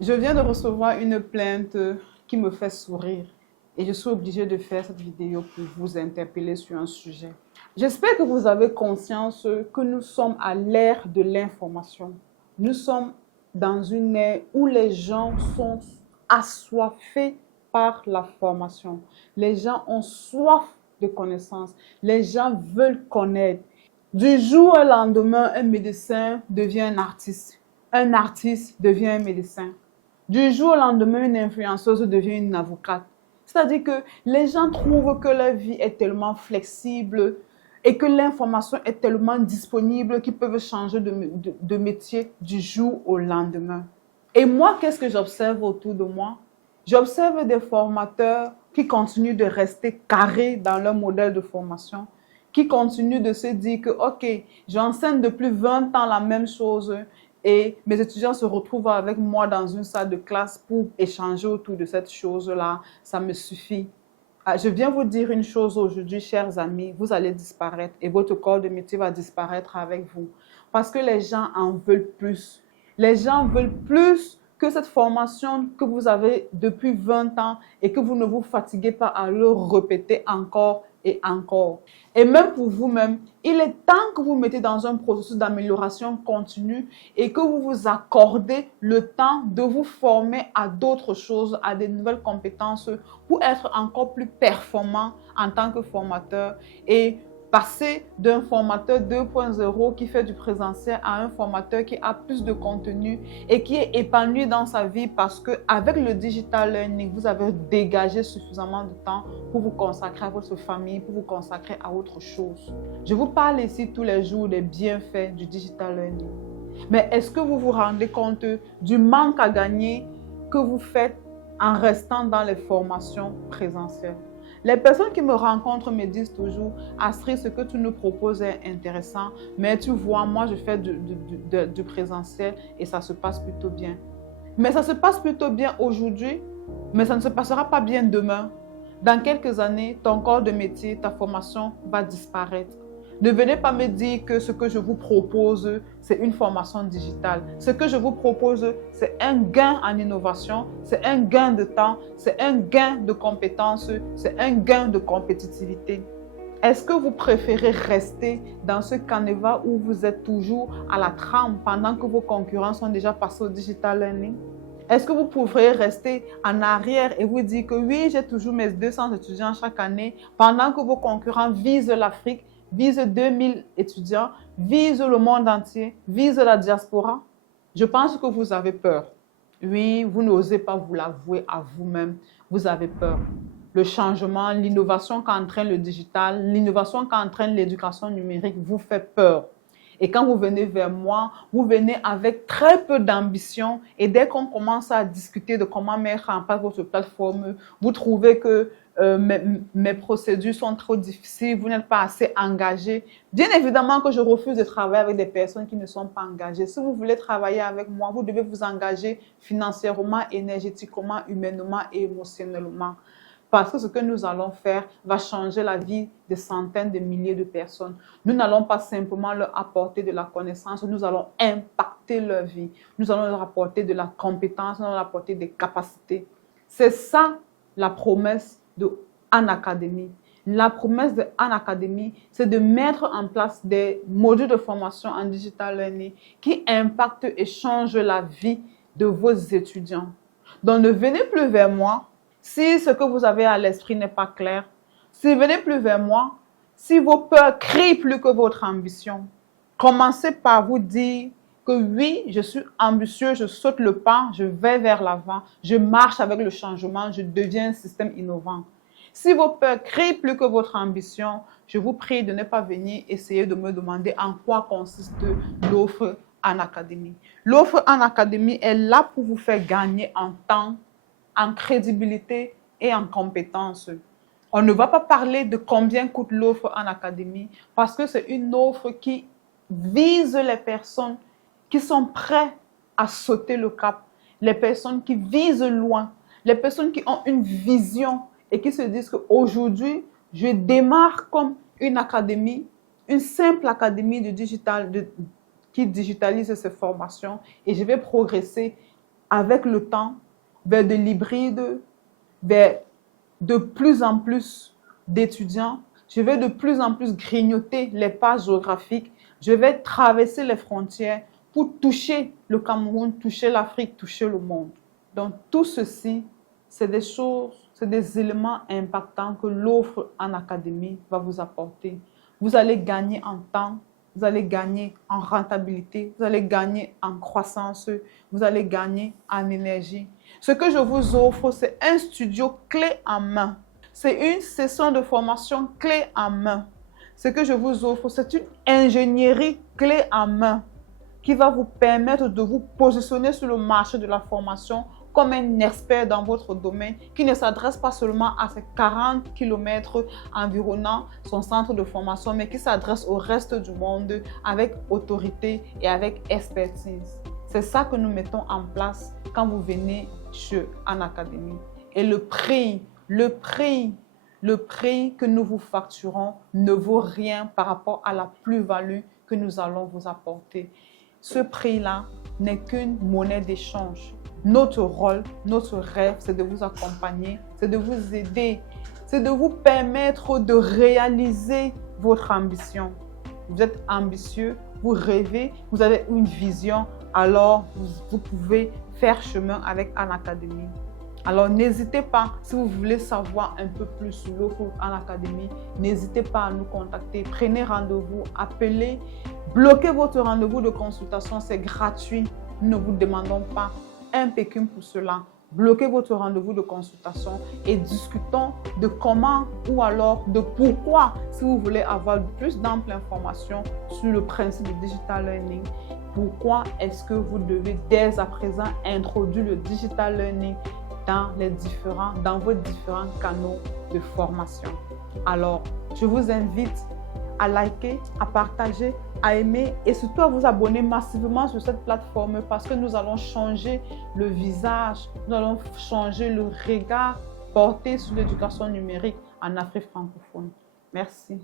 Je viens de recevoir une plainte qui me fait sourire et je suis obligée de faire cette vidéo pour vous interpeller sur un sujet. J'espère que vous avez conscience que nous sommes à l'ère de l'information. Nous sommes dans une ère où les gens sont assoiffés par la formation. Les gens ont soif de connaissances. Les gens veulent connaître. Du jour au lendemain, un médecin devient un artiste. Un artiste devient un médecin. Du jour au lendemain, une influenceuse devient une avocate. C'est-à-dire que les gens trouvent que leur vie est tellement flexible et que l'information est tellement disponible qu'ils peuvent changer de métier du jour au lendemain. Et moi, qu'est-ce que j'observe autour de moi? J'observe des formateurs qui continuent de rester carrés dans leur modèle de formation, qui continuent de se dire que, OK, j'enseigne depuis 20 ans la même chose et mes étudiants se retrouvent avec moi dans une salle de classe pour échanger autour de cette chose-là. Ça me suffit. Je viens vous dire une chose aujourd'hui, chers amis, vous allez disparaître et votre corps de métier va disparaître avec vous parce que les gens en veulent plus. Les gens veulent plus que cette formation que vous avez depuis 20 ans et que vous ne vous fatiguez pas à le répéter encore et encore. Et même pour vous-même, il est temps que vous mettez dans un processus d'amélioration continue et que vous vous accordez le temps de vous former à d'autres choses, à des nouvelles compétences pour être encore plus performant en tant que formateur et passer d'un formateur 2.0 qui fait du présentiel à un formateur qui a plus de contenu et qui est épanoui dans sa vie parce qu'avec le digital learning, vous avez dégagé suffisamment de temps pour vous consacrer à votre famille, pour vous consacrer à autre chose. Je vous parle ici tous les jours des bienfaits du digital learning. Mais est-ce que vous vous rendez compte du manque à gagner que vous faites en restant dans les formations présentielles? Les personnes qui me rencontrent me disent toujours, Astrid, ce que tu nous proposes est intéressant, mais tu vois, moi je fais du présentiel et ça se passe plutôt bien. Mais ça se passe plutôt bien aujourd'hui, mais ça ne se passera pas bien demain. Dans quelques années, ton corps de métier, ta formation va disparaître. Ne venez pas me dire que ce que je vous propose, c'est une formation digitale. Ce que je vous propose, c'est un gain en innovation, c'est un gain de temps, c'est un gain de compétences, c'est un gain de compétitivité. Est-ce que vous préférez rester dans ce canevas où vous êtes toujours à la trame pendant que vos concurrents sont déjà passés au digital learning? Est-ce que vous pourriez rester en arrière et vous dire que oui, j'ai toujours mes 200 étudiants chaque année pendant que vos concurrents visent l'Afrique, visent 2000 étudiants, visent le monde entier, visent la diaspora? Je pense que vous avez peur. Oui, vous n'osez pas vous l'avouer à vous-même. Vous avez peur. Le changement, l'innovation qu'entraîne le digital, l'innovation qu'entraîne l'éducation numérique vous fait peur. Et quand vous venez vers moi, vous venez avec très peu d'ambition et dès qu'on commence à discuter de comment mettre en place votre plateforme, vous trouvez que mes procédures sont trop difficiles, vous n'êtes pas assez engagé. Bien évidemment que je refuse de travailler avec des personnes qui ne sont pas engagées. Si vous voulez travailler avec moi, vous devez vous engager financièrement, énergétiquement, humainement et émotionnellement. Parce que ce que nous allons faire va changer la vie de centaines de milliers de personnes. Nous n'allons pas simplement leur apporter de la connaissance, nous allons impacter leur vie. Nous allons leur apporter de la compétence, nous allons leur apporter des capacités. C'est ça la promesse de An Academy. La promesse de An Academy, c'est de mettre en place des modules de formation en digital learning qui impactent et changent la vie de vos étudiants. Donc ne venez plus vers moi si ce que vous avez à l'esprit n'est pas clair. Si venez plus vers moi, si vos peurs crient plus que votre ambition, commencez par vous dire que oui, je suis ambitieux, je saute le pas, je vais vers l'avant, je marche avec le changement, je deviens un système innovant. Si vos peurs crient plus que votre ambition, je vous prie de ne pas venir essayer de me demander en quoi consiste l'offre An Academy. L'offre An Academy est là pour vous faire gagner en temps, en crédibilité et en compétences. On ne va pas parler de combien coûte l'offre An Academy parce que c'est une offre qui vise les personnes qui sont prêtes à sauter le cap, les personnes qui visent loin, les personnes qui ont une vision et qui se disent qu'aujourd'hui, je démarre comme une académie, une simple académie qui digitalise ses formations et je vais progresser avec le temps, vers de l'hybride, vers de plus en plus d'étudiants. Je vais de plus en plus grignoter les pages géographiques. Je vais traverser les frontières pour toucher le Cameroun, toucher l'Afrique, toucher le monde. Donc tout ceci, c'est des choses, c'est des éléments impactants que l'offre en académie va vous apporter. Vous allez gagner en temps, vous allez gagner en rentabilité, vous allez gagner en croissance, vous allez gagner en énergie. Ce que je vous offre, c'est un studio clé en main. C'est une session de formation clé en main. Ce que je vous offre, c'est une ingénierie clé en main qui va vous permettre de vous positionner sur le marché de la formation comme un expert dans votre domaine, qui ne s'adresse pas seulement à ces 40 km environnant son centre de formation, mais qui s'adresse au reste du monde avec autorité et avec expertise. C'est ça que nous mettons en place quand vous venez chez An Academy. Et le prix que nous vous facturons ne vaut rien par rapport à la plus-value que nous allons vous apporter. Ce prix-là n'est qu'une monnaie d'échange. Notre rôle, notre rêve, c'est de vous accompagner, c'est de vous aider, c'est de vous permettre de réaliser votre ambition. Vous êtes ambitieux, vous rêvez, vous avez une vision, alors vous pouvez faire chemin avec An Academy. Alors n'hésitez pas, si vous voulez savoir un peu plus sur l'offre An Academy, n'hésitez pas à nous contacter, prenez rendez-vous, appelez, bloquez votre rendez-vous de consultation, c'est gratuit, nous ne vous demandons pas un pécule pour cela. Bloquez votre rendez-vous de consultation et discutons de comment ou alors de pourquoi, si vous voulez avoir plus d'amples informations sur le principe du digital learning, pourquoi est-ce que vous devez dès à présent introduire le digital learning dans vos différents canaux de formation. Alors, je vous invite à liker, à partager, à aimer et surtout à vous abonner massivement sur cette plateforme parce que nous allons changer le visage, nous allons changer le regard porté sur l'éducation numérique en Afrique francophone. Merci.